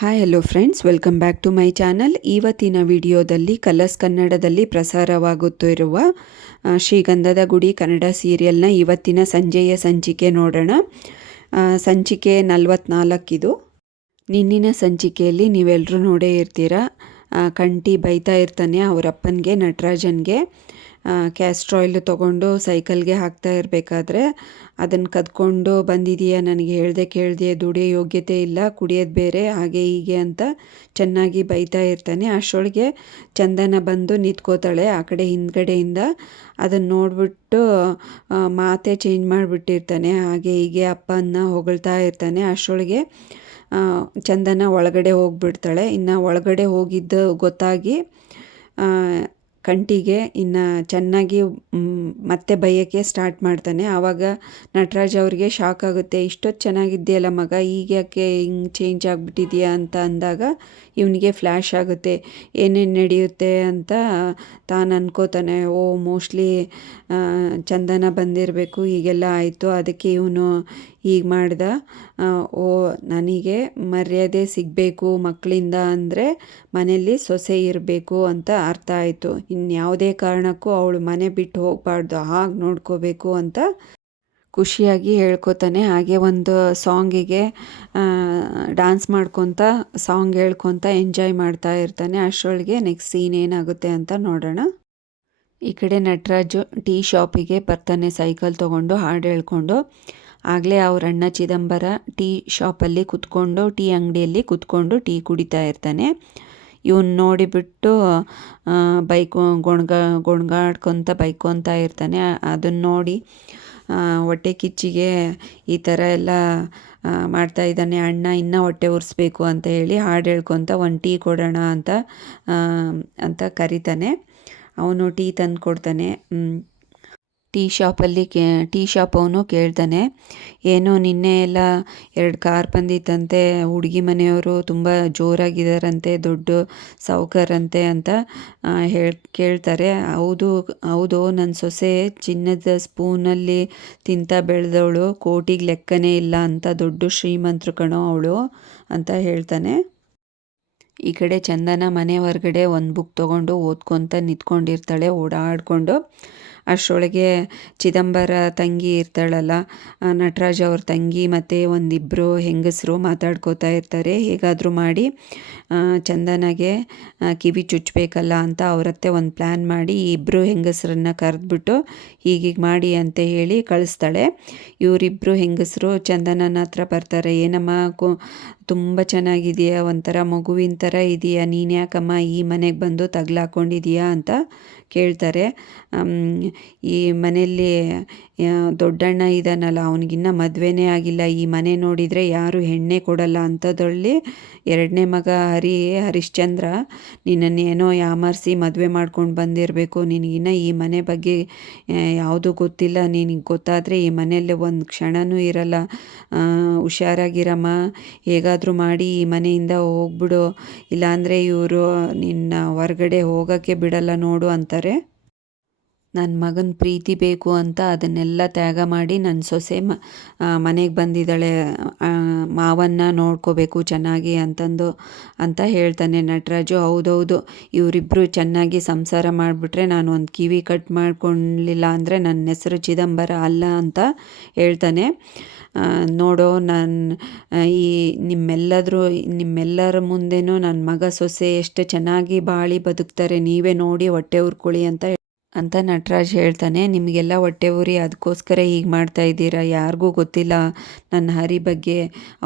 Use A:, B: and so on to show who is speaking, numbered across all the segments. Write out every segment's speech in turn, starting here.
A: Hi hello friends welcome back to my channel ಇವತ್ತಿನ ವಿಡಿಯೋದಲ್ಲಿ colours ಕನ್ನಡದಲ್ಲಿ ಪ್ರಸಾರವಾಗುತ್ತಿರುವ ಶ್ರೀಗಂಧದ ಗುಡಿ ಕನ್ನಡ ಸೀರಿಯಲ್ನ ಇವತ್ತಿನ ಸಂಜೆಯ ಸಂಚಿಕೆ ನೋಡೋಣ. ಸಂಚಿಕೆ ನಲವತ್ನಾಲ್ಕಿದು. ನಿನ್ನಿನ ಸಂಚಿಕೆಯಲ್ಲಿ ನೀವೆಲ್ಲರೂ ನೋಡೇ ಇರ್ತೀರ? ಕಂಟಿ ಬೈತಾ ಇರ್ತಾನೆ ಅವರಪ್ಪನಿಗೆ, ನಟರಾಜನ್ಗೆ. ಕ್ಯಾಸ್ಟ್ರ್ ಆಯಿಲ್ ತೊಗೊಂಡು ಸೈಕಲ್ಗೆ ಹಾಕ್ತಾ ಇರಬೇಕಾದ್ರೆ ಅದನ್ನು ಕದ್ಕೊಂಡು ಬಂದಿದೆಯಾ ನನಗೆ ಹೇಳ್ದೆ ಕೇಳ್ದೆ ದುಡಿಯೋ ಯೋಗ್ಯತೆ ಇಲ್ಲ, ಕುಡಿಯೋದು ಬೇರೆ, ಹಾಗೆ ಹೀಗೆ ಅಂತ ಚೆನ್ನಾಗಿ ಬೈತಾ ಇರ್ತಾನೆ. ಅಷ್ಟೊಳಗೆ ಚಂದನ ಬಂದು ನಿಂತ್ಕೋತಾಳೆ ಆ ಕಡೆ ಹಿಂದ್ಗಡೆಯಿಂದ. ಅದನ್ನು ನೋಡಿಬಿಟ್ಟು ಮಾತೆ ಚೇಂಜ್ ಮಾಡಿಬಿಟ್ಟಿರ್ತಾನೆ, ಹಾಗೆ ಹೀಗೆ ಅಪ್ಪನ ಹೊಗಳ್ತಾ ಇರ್ತಾನೆ. ಅಷ್ಟೊಳಗೆ ಚಂದನ ಒಳಗಡೆ ಹೋಗ್ಬಿಡ್ತಾಳೆ. ಇನ್ನು ಒಳಗಡೆ ಹೋಗಿದ್ದು ಗೊತ್ತಾಗಿ ಕಂಟಿಗೆ ಇನ್ನು ಚೆನ್ನಾಗಿ ಮತ್ತೆ ಬೈಯೋಕ್ಕೆ ಸ್ಟಾರ್ಟ್ ಮಾಡ್ತಾನೆ. ಆವಾಗ ನಟರಾಜ್ ಅವ್ರಿಗೆ ಶಾಕ್ ಆಗುತ್ತೆ. ಇಷ್ಟೊತ್ತು ಚೆನ್ನಾಗಿದೆಯಲ್ಲ ಮಗ, ಈಗ ಯಾಕೆ ಹಿಂಗೆ ಚೇಂಜ್ ಆಗಿಬಿಟ್ಟಿದೆಯಾ ಅಂತ ಅಂದಾಗ ಇವನಿಗೆ ಫ್ಲ್ಯಾಶ್ ಆಗುತ್ತೆ. ಏನೇನು ನಡೆಯುತ್ತೆ ಅಂತ ತಾನು ಅನ್ಕೋತಾನೆ. ಓ ಮೋಸ್ಟ್ಲಿ ಚಂದನ ಬಂದಿರಬೇಕು ಹೀಗೆಲ್ಲ ಆಯಿತು. ಅದಕ್ಕೆ ಇವನು ಹೀಗೆ ಮಾಡ್ದ. ಓ, ನನಗೆ ಮರ್ಯಾದೆ ಸಿಗಬೇಕು ಮಕ್ಕಳಿಂದ ಅಂದರೆ ಮನೆಯಲ್ಲಿ ಸೊಸೆ ಇರಬೇಕು ಅಂತ ಅರ್ಥ ಆಯಿತು. ಇನ್ಯಾವುದೇ ಕಾರಣಕ್ಕೂ ಅವಳು ಮನೆ ಬಿಟ್ಟು ಹೋಗಬಾರ್ದು, ಹಾಗೆ ನೋಡ್ಕೋಬೇಕು ಅಂತ ಖುಷಿಯಾಗಿ ಹೇಳ್ಕೊತಾನೆ. ಹಾಗೆ ಒಂದು ಸಾಂಗಿಗೆ ಡ್ಯಾನ್ಸ್ ಮಾಡ್ಕೊತ ಸಾಂಗ್ ಹೇಳ್ಕೊತ ಎಂಜಾಯ್ ಮಾಡ್ತಾ ಇರ್ತಾನೆ. ಅಷ್ಟರೊಳಗೆ ನೆಕ್ಸ್ಟ್ ಸೀನ್ ಏನಾಗುತ್ತೆ ಅಂತ ನೋಡೋಣ. ಈ ಕಡೆ ನಟರಾಜು ಟೀ ಶಾಪಿಗೆ ಬರ್ತಾನೆ ಸೈಕಲ್ ತೊಗೊಂಡು ಹಾಡು ಹೇಳ್ಕೊಂಡು. ಆಗಲೇ ಅವರಣ್ಣ ಚಿದಂಬರ ಟೀ ಶಾಪಲ್ಲಿ ಕುತ್ಕೊಂಡು, ಟೀ ಅಂಗಡಿಯಲ್ಲಿ ಕುತ್ಕೊಂಡು ಟೀ ಕುಡಿತಾ ಇರ್ತಾನೆ. ಇವನು ನೋಡಿಬಿಟ್ಟು ಬೈಕ್ ಗೊಣ್ಗ, ಗೊಣ್ಗಾಡ್ಕೊತ ಬೈಕೊತಾ ಇರ್ತಾನೆ. ಅದನ್ನು ನೋಡಿ ಹೊಟ್ಟೆ ಕಿಚ್ಚಿಗೆ ಈ ಥರ ಎಲ್ಲ ಮಾಡ್ತಾ ಇದ್ದಾನೆ. ಅಣ್ಣ ಇನ್ನೂ ಹೊಟ್ಟೆ ಉರಿಸ್ಬೇಕು ಅಂತ ಹೇಳಿ ಹಾಡು ಹೇಳ್ಕೊತ ಒಂದು ಟೀ ಕೊಡೋಣ ಅಂತ ಅಂತ ಕರಿತಾನೆ. ಅವನು ಟೀ ತಂದು ಕೊಡ್ತಾನೆ ಟೀ ಶಾಪಲ್ಲಿ ಕೇ, ಟೀ ಶಾಪ್ ಅವನು ಕೇಳ್ತಾನೆ. ಏನೋ ನಿನ್ನೆ ಎಲ್ಲ ಎರಡು ಕಾರ್ ಬಂದಿತ್ತಂತೆ, ಹುಡುಗಿ ಮನೆಯವರು ತುಂಬ ಜೋರಾಗಿದ್ದಾರಂತೆ, ದೊಡ್ಡ ಸಾವುಕಾರಂತೆ ಅಂತ ಹೇಳಿ, ಕೇಳ್ತಾರೆ. ಹೌದು ಹೌದು ನನ್ನ ಸೊಸೆ ಚಿನ್ನದ ಸ್ಪೂನಲ್ಲಿ ತಿಂತ ಬೆಳೆದವಳು, ಕೋಟಿಗೆ ಲೆಕ್ಕನೇ ಇಲ್ಲ ಅಂತ ದೊಡ್ಡ ಶ್ರೀಮಂತರು ಕಣೋ ಅವಳು ಅಂತ ಹೇಳ್ತಾನೆ. ಈ ಕಡೆ ಚಂದನ ಮನೆ ಹೊರಗಡೆ ಒಂದು ಬುಕ್ ತೊಗೊಂಡು ಓದ್ಕೊತ ನಿಂತ್ಕೊಂಡಿರ್ತಾಳೆ, ಓಡಾಡಿಕೊಂಡು. ಅಷ್ಟರೊಳಗೆ ಚಿದಂಬರ ತಂಗಿ ಇರ್ತಾಳಲ್ಲ ನಟರಾಜ್ ಅವ್ರ ತಂಗಿ ಮತ್ತು ಒಂದಿಬ್ಬರು ಹೆಂಗಸರು ಮಾತಾಡ್ಕೋತಾ ಇರ್ತಾರೆ. ಹೇಗಾದರೂ ಮಾಡಿ ಚಂದನಗೆ ಕಿವಿ ಚುಚ್ಚಬೇಕಲ್ಲ ಅಂತ ಅವರತ್ತೆ ಒಂದು ಪ್ಲ್ಯಾನ್ ಮಾಡಿ ಈ ಇಬ್ಬರು ಹೆಂಗಸರನ್ನು ಕರೆದ್ಬಿಟ್ಟು ಹೀಗೀಗೆ ಮಾಡಿ ಅಂತ ಹೇಳಿ ಕಳಿಸ್ತಾಳೆ. ಇವರಿಬ್ಬರು ಹೆಂಗಸರು ಚಂದನನ ಹತ್ರ ಬರ್ತಾರೆ. ಏನಮ್ಮ ತುಂಬ ಚೆನ್ನಾಗಿದೆಯಾ? ಒಂಥರ ಮಗುವಿನ ಥರ ಇದೆಯಾ? ನೀನು ಯಾಕಮ್ಮ ಈ ಮನೆಗೆ ಬಂದು ತಗ್ಲಾಕೊಂಡಿದೀಯಾ ಅಂತ ಕೇಳ್ತಾರೆ. ಈ ಮನೆಯಲ್ಲಿ ದೊಡ್ಡಣ್ಣ ಇದ್ದಾನಲ್ಲ ಅವನಿಗಿನ್ನ ಮದುವೆನೇ ಆಗಿಲ್ಲ. ಈ ಮನೆ ನೋಡಿದರೆ ಯಾರು ಹೆಣ್ಣೆ ಕೊಡಲ್ಲ ಅಂಥದ್ರಲ್ಲಿ ಎರಡನೇ ಮಗ ಹರಿ, ಹರಿಶ್ಚಂದ್ರ ನಿನ್ನನ್ನೇನೋ ಯಾಮರ್ಸಿ ಮದುವೆ ಮಾಡ್ಕೊಂಡು ಬಂದಿರಬೇಕು. ನಿನಗಿನ್ನ ಈ ಮನೆ ಬಗ್ಗೆ ಯಾವುದೂ ಗೊತ್ತಿಲ್ಲ. ನಿನಗೆ ಗೊತ್ತಾದರೆ ಈ ಮನೆಯಲ್ಲಿ ಒಂದು ಕ್ಷಣವೂ ಇರಲ್ಲ. ಹುಷಾರಾಗಿರಮ್ಮ. ಹೇಗಾದರೂ ಮಾಡಿ ಈ ಮನೆಯಿಂದ ಹೋಗ್ಬಿಡು. ಇಲ್ಲಾಂದರೆ ಇವರು ನಿನ್ನ ಹೊರ್ಗಡೆ ಹೋಗೋಕ್ಕೆ ಬಿಡಲ್ಲ ನೋಡು ಅಂತಾರೆ. ನನ್ನ ಮಗನ ಪ್ರೀತಿ ಬೇಕು ಅಂತ ಅದನ್ನೆಲ್ಲ ತ್ಯಾಗ ಮಾಡಿ ನನ್ನ ಸೊಸೆ ಮನೆಗೆ ಬಂದಿದ್ದಾಳೆ. ಮಾವನ್ನ ನೋಡ್ಕೋಬೇಕು ಚೆನ್ನಾಗಿ ಅಂತಂದು, ಅಂತ ಹೇಳ್ತಾನೆ ನಟರಾಜು. ಹೌದೌದು ಇವರಿಬ್ಬರು ಚೆನ್ನಾಗಿ ಸಂಸಾರ ಮಾಡಿಬಿಟ್ರೆ ನಾನು ಒಂದು ಕಿವಿ ಕಟ್ ಮಾಡ್ಕೊಳ್ಳಿಲ್ಲ ಅಂದರೆ ನನ್ನ ಹೆಸರು ಚಿದಂಬರ ಅಲ್ಲ ಅಂತ ಹೇಳ್ತಾನೆ. ನೋಡೋ, ನಾನು ಈ ನಿಮ್ಮೆಲ್ಲದ್ರು, ನಿಮ್ಮೆಲ್ಲರ ಮುಂದೆನೂ ನನ್ನ ಮಗ, ಸೊಸೆ ಎಷ್ಟು ಚೆನ್ನಾಗಿ ಬಾಳಿ ಬದುಕ್ತಾರೆ, ನೀವೇ ನೋಡಿ ಹೊಟ್ಟೆ ಉರ್ಕೊಳ್ಳಿ ಅಂತ ಅಂತ ನಟರಾಜ್ ಹೇಳ್ತಾನೆ, ನಿಮಗೆಲ್ಲ ಹೊಟ್ಟೆ ಉರಿ ಅದಕ್ಕೋಸ್ಕರ ಹೀಗೆ ಮಾಡ್ತಾ ಇದ್ದೀರಾ? ಯಾರಿಗೂ ಗೊತ್ತಿಲ್ಲ. ನನ್ನ ಹರಿ ಬಗ್ಗೆ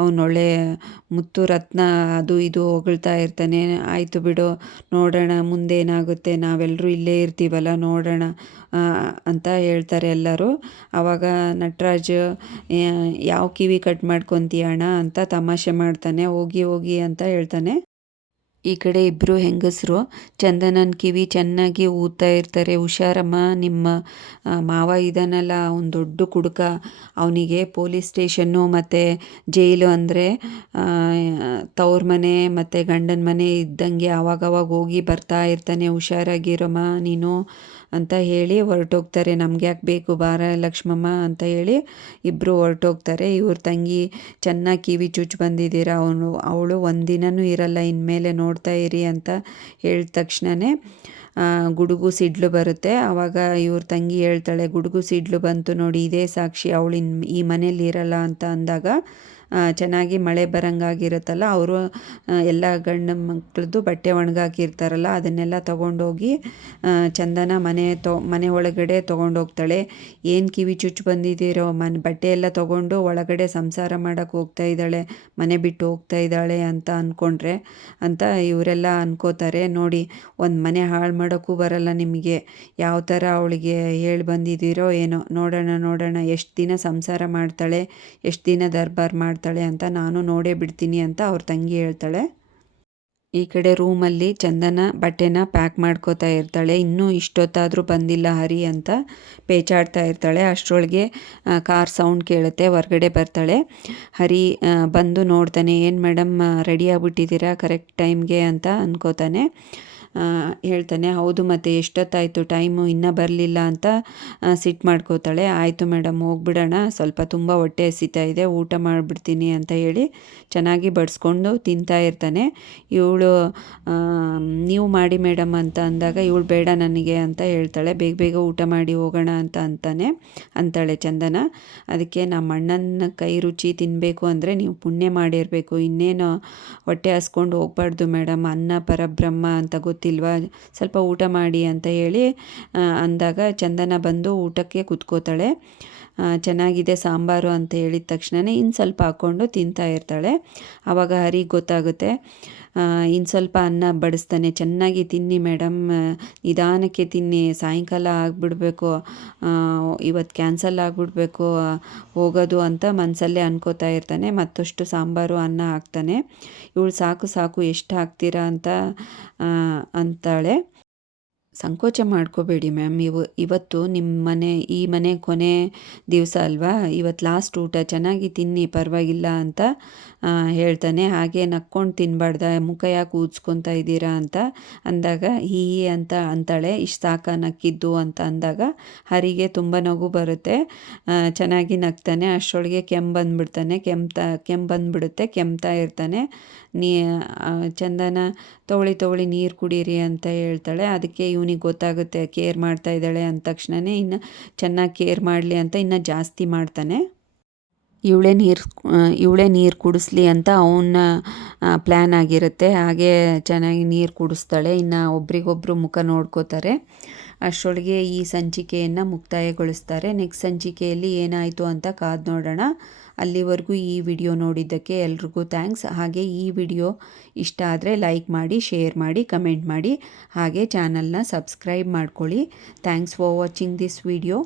A: ಅವನೊಳ್ಳೆ ಮುತ್ತು ರತ್ನ, ಅದು ಇದು ಹೊಗಳ್ತಾ ಇರ್ತಾನೆ. ಆಯಿತು ಬಿಡು, ನೋಡೋಣ ಮುಂದೆ ಏನಾಗುತ್ತೆ ನಾವೆಲ್ಲರೂ ಇಲ್ಲೇ ಇರ್ತೀವಲ್ಲ, ನೋಡೋಣ ಅಂತ ಹೇಳ್ತಾರೆ ಎಲ್ಲರೂ. ಆವಾಗ ನಟರಾಜ್ ಯಾವ ಕಿವಿ ಕಟ್ ಮಾಡ್ಕೊತೀಯ ಅಣ್ಣ ಅಂತ ತಮಾಷೆ ಮಾಡ್ತಾನೆ. ಹೋಗಿ ಹೋಗಿ ಅಂತ ಹೇಳ್ತಾನೆ. ಈ ಕಡೆ ಇಬ್ಬರು ಹೆಂಗಸರು, ಚಂದನನ ಕಿವಿ ಚೆನ್ನಾಗಿ ಊದ್ತಾ ಇರ್ತಾರೆ. ಹುಷಾರಮ್ಮ, ನಿಮ್ಮ ಮಾವ ಇದಾನಲ್ಲ, ಅವ್ನು ದೊಡ್ಡ ಕುಡುಕ. ಅವನಿಗೆ ಪೊಲೀಸ್ ಸ್ಟೇಷನ್ನು ಮತ್ತು ಜೈಲು ಅಂದರೆ ತವ್ರ ಮನೆ ಮತ್ತು ಗಂಡನ ಮನೆ ಇದ್ದಂಗೆ ಆವಾಗವಾಗ ಹೋಗಿ ಬರ್ತಾ ಇರ್ತಾನೆ. ಹುಷಾರಾಗಿರಮ್ಮ, ನೀನು ಅಂತ ಹೇಳಿ ಹೊರಟೋಗ್ತಾರೆ. ನಮ್ಗೆ ಯಾಕೆ ಬೇಕು? ಬಾರ ಲಕ್ಷ್ಮಮ್ಮ ಅಂತ ಹೇಳಿ ಇಬ್ಬರು ಹೊರಟೋಗ್ತಾರೆ. ಇವ್ರ ತಂಗಿ ಚೆನ್ನಾಗಿ ಕಿವಿ ಚುಚ್ಚು ಬಂದಿದ್ದೀರಾ? ಅವನು, ಅವಳು ಒಂದಿನೂ ಇರಲ್ಲ, ಇನ್ಮೇಲೆ ನೋಡ್ತಾ ಇರಿ ಅಂತ ಹೇಳಿದ ತಕ್ಷಣವೇ ಗುಡುಗು ಸಿಡ್ಲು ಬರುತ್ತೆ. ಆವಾಗ ಇವ್ರ ತಂಗಿ ಹೇಳ್ತಾಳೆ, ಗುಡುಗು ಸಿಡ್ಲು ಬಂತು ನೋಡಿ, ಇದೇ ಸಾಕ್ಷಿ ಅವಳು ಈ ಮನೇಲಿ ಇರಲ್ಲ ಅಂತ ಅಂದಾಗ ಚೆನ್ನಾಗಿ ಮಳೆ ಬರಂಗಾಗಿರುತ್ತಲ್ಲ, ಅವರು ಎಲ್ಲ ಗಂಡು ಮಕ್ಕಳದ್ದು ಬಟ್ಟೆ ಒಣಗಾಕಿರ್ತಾರಲ್ಲ, ಅದನ್ನೆಲ್ಲ ತೊಗೊಂಡೋಗಿ ಚಂದನ ಮನೆ ತೊ, ಮನೆ ಒಳಗಡೆ ತೊಗೊಂಡೋಗ್ತಾಳೆ. ಏನು ಕಿವಿ ಚುಚ್ಚು ಬಂದಿದ್ದೀರೋ, ಮನೆ, ಬಟ್ಟೆ ಎಲ್ಲ ತೊಗೊಂಡು ಒಳಗಡೆ ಸಂಸಾರ ಮಾಡೋಕ್ಕೆ ಹೋಗ್ತಾ ಇದ್ದಾಳೆ, ಮನೆ ಬಿಟ್ಟು ಹೋಗ್ತಾ ಇದ್ದಾಳೆ ಅಂತ ಅಂದ್ಕೊಂಡ್ರೆ ಅಂತ ಇವರೆಲ್ಲ ಅನ್ಕೋತಾರೆ. ನೋಡಿ, ಒಂದು ಮನೆ ಹಾಳು ಮಾಡೋಕ್ಕೂ ಬರಲ್ಲ ನಿಮಗೆ, ಯಾವ ಥರ ಅವಳಿಗೆ ಹೇಳಿ ಬಂದಿದ್ದೀರೋ ಏನೋ. ನೋಡೋಣ ನೋಡೋಣ, ಎಷ್ಟು ದಿನ ಸಂಸಾರ ಮಾಡ್ತಾಳೆ, ಎಷ್ಟು ದಿನ ದರ್ಬಾರ್ ಮಾಡ್ತಾಳೆ. ಅಂತ ನಾನು ನೋಡೇ ಬಿಡ್ತೀನಿ ಅಂತ ಅವ್ರ ತಂಗಿ ಹೇಳ್ತಾಳೆ. ಈ ಕಡೆ ರೂಮಲ್ಲಿ ಚಂದನ ಬಟ್ಟೆನ ಪ್ಯಾಕ್ ಮಾಡ್ಕೋತಾ ಇರ್ತಾಳೆ. ಇನ್ನೂ ಇಷ್ಟೊತ್ತಾದರೂ ಬಂದಿಲ್ಲ ಹರಿ ಅಂತ ಪೇಚಾಡ್ತಾ ಇರ್ತಾಳೆ. ಅಷ್ಟರೊಳಗೆ ಕಾರ್ ಸೌಂಡ್ ಕೇಳುತ್ತೆ, ಹೊರಗಡೆ ಬರ್ತಾಳೆ. ಹರಿ ಬಂದು ನೋಡ್ತಾನೆ, ಏನು ಮೇಡಮ್ ರೆಡಿ ಆಗಿಬಿಟ್ಟಿದ್ದೀರಾ? ಕರೆಕ್ಟ್ ಟೈಮ್ಗೆ ಅಂತ ಅನ್ಕೋತಾನೆ. ಹೇಳ್ತಾನೆ, ಹೌದು ಮತ್ತು ಎಷ್ಟೊತ್ತಾಯಿತು? ಟೈಮು ಇನ್ನೂ ಬರಲಿಲ್ಲ ಅಂತ ಸಿಟ್ಟು ಮಾಡ್ಕೋತಾಳೆ. ಆಯಿತು ಮೇಡಮ್, ಹೋಗ್ಬಿಡೋಣ. ಸ್ವಲ್ಪ ತುಂಬ ಹೊಟ್ಟೆ ಹಸಿತಾ ಇದೆ. ಊಟ ಮಾಡಿಬಿಡ್ತೀನಿ ಅಂತ ಹೇಳಿ ಚೆನ್ನಾಗಿ ಬಡಿಸ್ಕೊಂಡು ತಿಂತಾ ಇರ್ತಾನೆ. ಇವಳು ನೀವು ಮಾಡಿ ಮೇಡಮ್ ಅಂತ ಅಂದಾಗ ಇವಳು ಬೇಡ ನನಗೆ ಅಂತ ಹೇಳ್ತಾಳೆ. ಬೇಗ ಬೇಗ ಊಟ ಮಾಡಿ ಹೋಗೋಣ ಅಂತ ಅಂತಾನೆ ಅಂತಾಳೆ ಚಂದನ. ಅದಕ್ಕೆ ನಮ್ಮ ಅಣ್ಣನ ಕೈ ರುಚಿ ತಿನ್ನಬೇಕು ಅಂದರೆ ನೀವು ಪುಣ್ಯ ಮಾಡಿರಬೇಕು. ಇನ್ನೇನು ಹೊಟ್ಟೆ ಹಸ್ಕೊಂಡು ಹೋಗ್ಬಾರ್ದು ಮೇಡಮ್. ಅನ್ನ ಪರಬ್ರಹ್ಮ ಅಂತ ಗೊತ್ತಿಲ್ವಾ? ಸ್ವಲ್ಪ ಊಟ ಮಾಡಿ ಅಂತ ಹೇಳಿ ಅಂದಾಗ ಚಂದನ ಬಂದು ಊಟಕ್ಕೆ ಕುತ್ಕೋತಾಳೆ. ಚೆನ್ನಾಗಿದೆ ಸಾಂಬಾರು ಅಂತ ಹೇಳಿದ ತಕ್ಷಣವೇ ಇನ್ನು ಸ್ವಲ್ಪ ಹಾಕ್ಕೊಂಡು ತಿಂತಾ ಇರ್ತಾಳೆ. ಆವಾಗ ಹರಿಗೆ ಗೊತ್ತಾಗುತ್ತೆ. ಇನ್ನು ಸ್ವಲ್ಪ ಅನ್ನ ಬಡಿಸ್ತಾನೆ. ಚೆನ್ನಾಗಿ ತಿನ್ನಿ ಮೇಡಮ್. ನಿಧಾನಕ್ಕೆ ತಿನ್ನಿ. ಸಾಯಂಕಾಲ ಆಗಿಬಿಡ್ಬೇಕು. ಇವತ್ತು ಕ್ಯಾನ್ಸಲ್ ಆಗಿಬಿಡ್ಬೇಕು. ಹೋಗೋದು ಅಂತ ಮನಸಲ್ಲೇ ಅನ್ಕೋತಾ ಇರ್ತಾನೆ. ಮತ್ತಷ್ಟು ಸಾಂಬಾರು, ಅನ್ನ ಹಾಕ್ತಾನೆ. ಇವಳು ಸಾಕು ಸಾಕು, ಎಷ್ಟು ಹಾಕ್ತೀರಾ? ಅಂತ ಅಂತಾಳೆ. ಸಂಕೋಚ ಮಾಡ್ಕೋಬೇಡಿ ಮ್ಯಾಮ್. ಇವು ಇವತ್ತು ನಿಮ್ಮ ಮನೆ, ಈ ಮನೆ ಕೊನೆ ದಿವಸ ಅಲ್ವಾ? ಇವತ್ತು ಲಾಸ್ಟ್ ಊಟ. ಚೆನ್ನಾಗಿ ತಿನ್ನಿ, ಪರವಾಗಿಲ್ಲ ಅಂತ ಹೇಳ್ತಾನೆ. ಹಾಗೆ ನಕ್ಕೊಂಡು ತಿನ್ಬಾರ್ದ, ಮುಖ ಯಾಕೆ ಊದ್ಸ್ಕೊತಾ ಇದ್ದೀರಾ ಅಂತ ಅಂದಾಗ, ಹೀ ಅಂತ ಅಂತಾಳೆ. ಇಷ್ಟು ಸಾಕ ನಕ್ಕಿದ್ದು ಅಂತ ಅಂದಾಗ, ಹರಿಗೆ ತುಂಬ ನಗು ಬರುತ್ತೆ. ಚೆನ್ನಾಗಿ ನಗ್ತಾನೆ. ಅಷ್ಟೊಳಗೆ ಕೆಮ್ಮು ಬಂದ್ಬಿಡ್ತಾನೆ. ಕೆಮ್ತಾ ಕೆಮ್ಮು ಬಂದ್ಬಿಡುತ್ತೆ. ಕೆಮ್ತಾ ಇರ್ತಾನೆ. ನೀ ಚಂದನ ತೊಗೊಳ್ಳಿ ತೊಗೊಳ್ಳಿ ನೀರು ಕುಡೀರಿ ಅಂತ ಹೇಳ್ತಾಳೆ. ಅದಕ್ಕೆ ಇವನಿಗೆ ಗೊತ್ತಾಗುತ್ತೆ ಕೇರ್ ಮಾಡ್ತಾ ಇದ್ದಾಳೆ ಅಂದ ತಕ್ಷಣವೇ ಇನ್ನು ಚೆನ್ನಾಗಿ ಕೇರ್ ಮಾಡಲಿ ಅಂತ ಇನ್ನು ಜಾಸ್ತಿ ಮಾಡ್ತಾನೆ. ಇವಳೇ ನೀರು ಇವಳೇ ನೀರು ಕುಡಿಸ್ಲಿ ಅಂತ ಅವನ ಪ್ಲ್ಯಾನ್ ಆಗಿರುತ್ತೆ. ಹಾಗೆ ಚೆನ್ನಾಗಿ ನೀರು ಕುಡಿಸ್ತಾಳೆ. ಇನ್ನು ಒಬ್ರಿಗೊಬ್ರು ಮುಖ ನೋಡ್ಕೋತಾರೆ. ಅಷ್ಟರೊಳಗೆ ಈ ಸಂಚಿಕೆಯನ್ನು ಮುಕ್ತಾಯಗೊಳಿಸ್ತಾರೆ. ನೆಕ್ಸ್ಟ್ ಸಂಚಿಕೆಯಲ್ಲಿ ಏನಾಯಿತು ಅಂತ ಕಾದು ನೋಡೋಣ. ಅಲ್ಲಿವರೆಗೂ ಈ ವಿಡಿಯೋ ನೋಡಿದ್ದಕ್ಕೆ ಎಲ್ರಿಗೂ ಥ್ಯಾಂಕ್ಸ್. ಹಾಗೆ ಈ ವಿಡಿಯೋ ಇಷ್ಟ ಆದರೆ ಲೈಕ್ ಮಾಡಿ, ಶೇರ್ ಮಾಡಿ, ಕಮೆಂಟ್ ಮಾಡಿ. ಹಾಗೆ ಚಾನಲ್ನ ಸಬ್ಸ್ಕ್ರೈಬ್ ಮಾಡ್ಕೊಳ್ಳಿ. Thanks for watching this video.